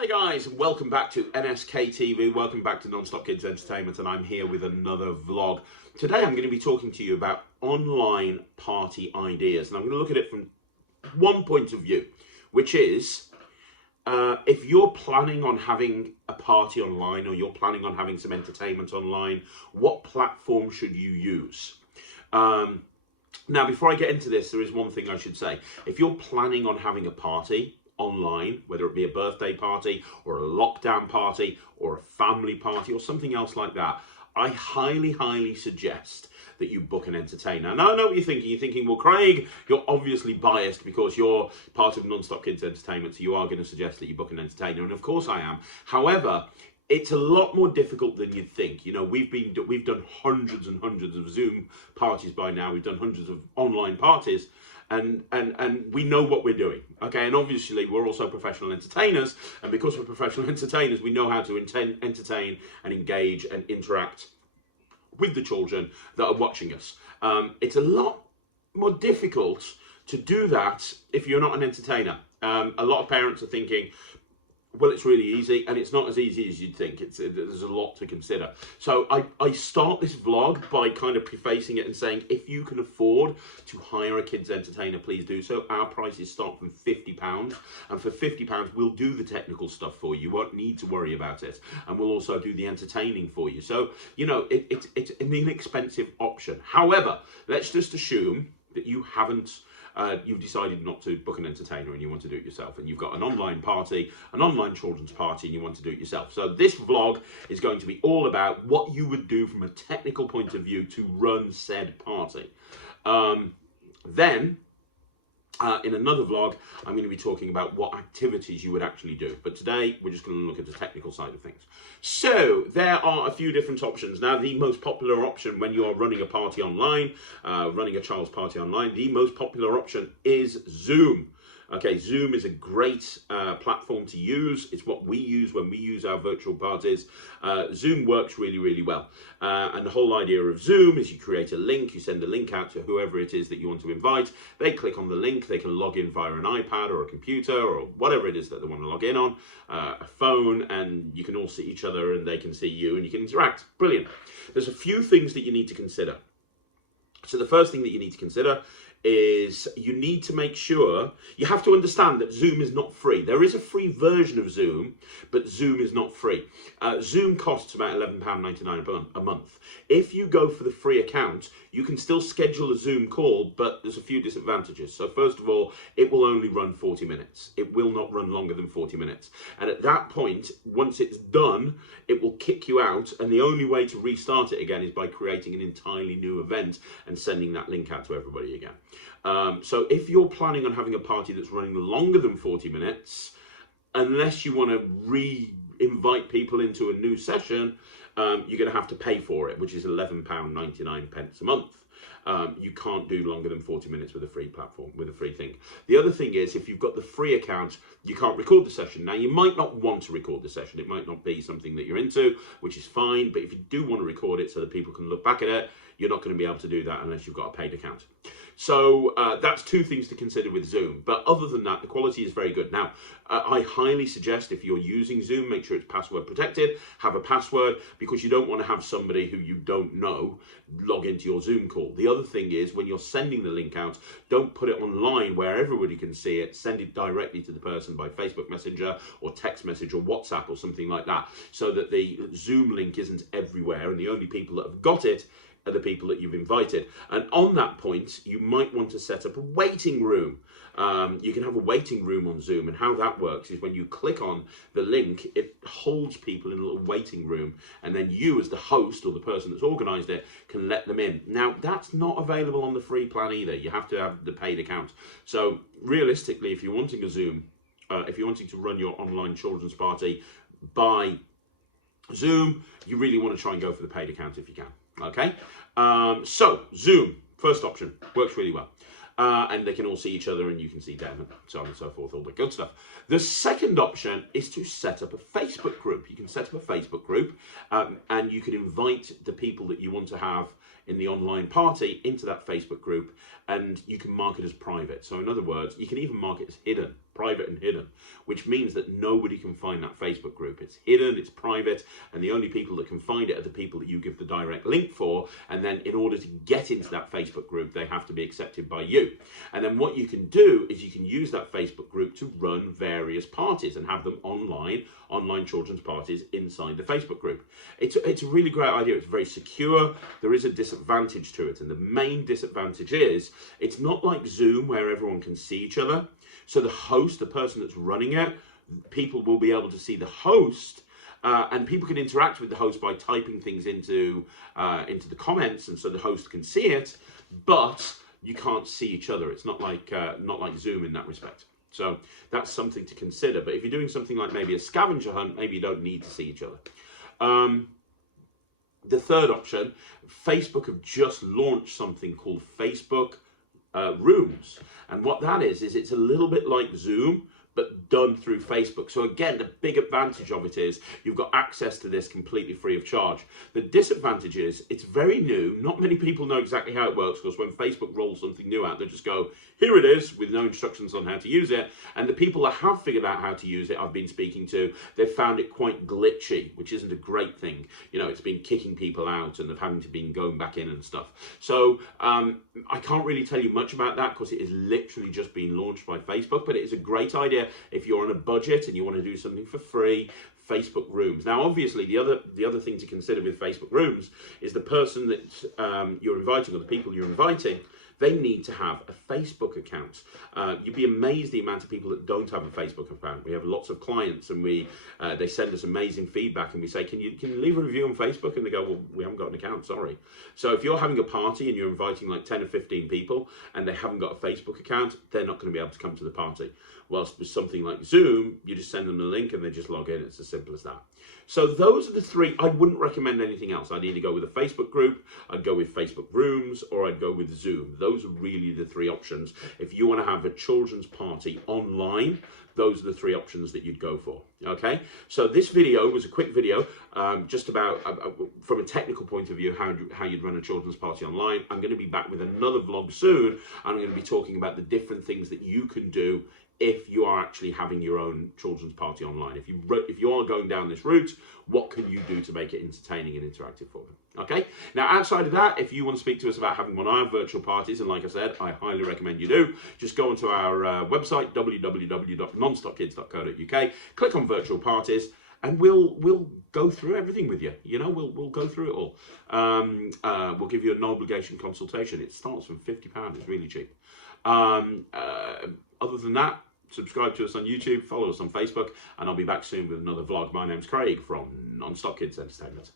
Hi guys, and welcome back to NSK TV, welcome back to Non-Stop Kids Entertainment, and I'm here with another vlog. Today I'm going to be talking to you about online party ideas, and I'm going to look at it from one point of view, which is if you're planning on having a party online or you're planning on having some entertainment online, what platform should you use? Now, before I get into this, there is one thing I should say. If you're planning on having a party online, whether it be a birthday party or a lockdown party or a family party or something else like that, I highly suggest that you book an entertainer. Now, I know what you're thinking. You're thinking, well, Craig, you're obviously biased because you're part of Non-Stop Kids Entertainment, so you are going to suggest that you book an entertainer, and of course I am. However, it's a lot more difficult than you'd think. You know, we've done hundreds and hundreds of Zoom parties by now. We've done hundreds of online parties, and we know what we're doing. Okay, and obviously we're also professional entertainers, and because we're professional entertainers, we know how to entertain and engage and interact with the children that are watching us. It's a lot more difficult to do that if you're not an entertainer. A lot of parents are thinking, well, it's really easy, and it's not as easy as you'd think. There's a lot to consider. So I start this vlog by kind of prefacing it and saying, if you can afford to hire a kids entertainer, please do so. Our prices start from £50, and for £50, we'll do the technical stuff for you. You won't need to worry about it, and we'll also do the entertaining for you. So, you know, it's an inexpensive option. However, let's just assume that you haven't you've decided not to book an entertainer and you want to do it yourself, and you've got an online party, an online children's party, and you want to do it yourself. So this vlog is going to be all about what you would do from a technical point of view to run said party. Then in another vlog, I'm going to be talking about what activities you would actually do. But today, we're just going to look at the technical side of things. So, there are a few different options. Now, the most popular option when you're running a party online, running a child's party online, the most popular option is Zoom. Okay, Zoom is a great platform to use. It's what we use when we use our virtual parties. Zoom works really well. And the whole idea of Zoom is you create a link, you send a link out to whoever it is that you want to invite. They click on the link, they can log in via an iPad or a computer or whatever it is that they want to log in on, a phone, and you can all see each other and they can see you and you can interact. Brilliant. There's a few things that you need to consider. So the first thing that you need to consider is you need to make sure, you have to understand that Zoom is not free. There is a free version of Zoom, but Zoom is not free. Zoom costs about £11.99 a month. If you go for the free account, you can still schedule a Zoom call, but there's a few disadvantages. So first of all, it will only run 40 minutes. It will not run longer than 40 minutes. And at that point, once it's done, it will kick you out, and the only way to restart it again is by creating an entirely new event and sending that link out to everybody again. So if you're planning on having a party that's running longer than 40 minutes, unless you want to re-invite people into a new session, you're going to have to pay for it, which is £11.99 a month. You can't do longer than 40 minutes with a free platform, with a free thing. The other thing is, if you've got the free account, you can't record the session. Now, you might not want to record the session. It might not be something that you're into, which is fine. But if you do want to record it so that people can look back at it, you're not going to be able to do that unless you've got a paid account. So that's two things to consider with Zoom. But other than that, the quality is very good. Now, I highly suggest if you're using Zoom, make sure it's password protected. Have a password, because you don't want to have somebody who you don't know log into your Zoom call. The other thing is, when you're sending the link out, don't put it online where everybody can see it. Send it directly to the person by Facebook Messenger or text message or WhatsApp or something like that, so that the Zoom link isn't everywhere and the only people that have got it are the people that you've invited. And on that point, you might want to set up a waiting room. You can have a waiting room on Zoom, and how that works is when you click on the link, it holds people in a little waiting room, and then you, as the host or the person that's organised it, can let them in. Now, that's not available on the free plan either. You have to have the paid account. So realistically, if you're wanting a Zoom, if you're wanting to run your online children's party by Zoom, you really want to try and go for the paid account if you can. Okay, so Zoom, first option, works really well. And they can all see each other and you can see them and so on and so forth, all the good stuff. The second option is to set up a Facebook group. You can set up a Facebook group and you can invite the people that you want to have in the online party into that Facebook group, and you can mark it as private. So in other words, you can even mark it as hidden, private and hidden, which means that nobody can find that Facebook group. It's hidden, it's private, and the only people that can find it are the people that you give the direct link for, and then in order to get into that Facebook group, they have to be accepted by you. And then what you can do is you can use that Facebook group to run various parties and have them online children's parties inside the Facebook group. It's a really great idea. It's very secure. There is a disadvantage to it, and the main disadvantage is it's not like Zoom where everyone can see each other. So the host, the person that's running it, people will be able to see the host, and people can interact with the host by typing things into the comments, and so the host can see it, but you can't see each other. It's not like Zoom in that respect. So that's something to consider. But if you're doing something like maybe a scavenger hunt, maybe you don't need to see each other. The third option, Facebook have just launched something called Facebook Rooms. And what that is it's a little bit like Zoom, but done through Facebook. So again, the big advantage of it is you've got access to this completely free of charge. The disadvantage is it's very new. Not many people know exactly how it works, because when Facebook rolls something new out, they just go, here it is, with no instructions on how to use it. And the people that have figured out how to use it, I've been speaking to, they've found it quite glitchy, which isn't a great thing. You know, it's been kicking people out and they've having to be going back in and stuff. So I can't really tell you much about that because it is literally just been launched by Facebook, but it is a great idea if you're on a budget and you want to do something for free. Facebook Rooms. Now, obviously, the other thing to consider with Facebook Rooms is the person that you're inviting, or the people you're inviting, they need to have a Facebook account. You'd be amazed the amount of people that don't have a Facebook account. We have lots of clients, and they send us amazing feedback, and we say, can you leave a review on Facebook? And they go, well, we haven't got an account, sorry. So if you're having a party and you're inviting like 10 or 15 people and they haven't got a Facebook account, they're not going to be able to come to the party. Whilst with something like Zoom, you just send them the link and they just log in. It's as simple as that. So those are the three. I wouldn't recommend anything else. I'd either go with a Facebook group, I'd go with Facebook Rooms, or I'd go with Zoom. Those are really the three options. If you want to have a children's party online, those are the three options that you'd go for. Okay, so this video was a quick video just about, from a technical point of view, how you'd run a children's party online. I'm going to be back with another vlog soon. I'm going to be talking about the different things that you can do if you are actually having your own children's party online. If you are going down this route, what can you do to make it entertaining and interactive for them? Okay, now outside of that, if you want to speak to us about having one of our virtual parties, and like I said, I highly recommend you do, just go onto our website, www.nonstopkids.co.uk, click on virtual parties, and we'll go through everything with you. You know, we'll go through it all. We'll give you a no obligation consultation. It starts from £50. It's really cheap. Other than that, subscribe to us on YouTube, follow us on Facebook, and I'll be back soon with another vlog. My name's Craig from Non-Stop Kids Entertainment.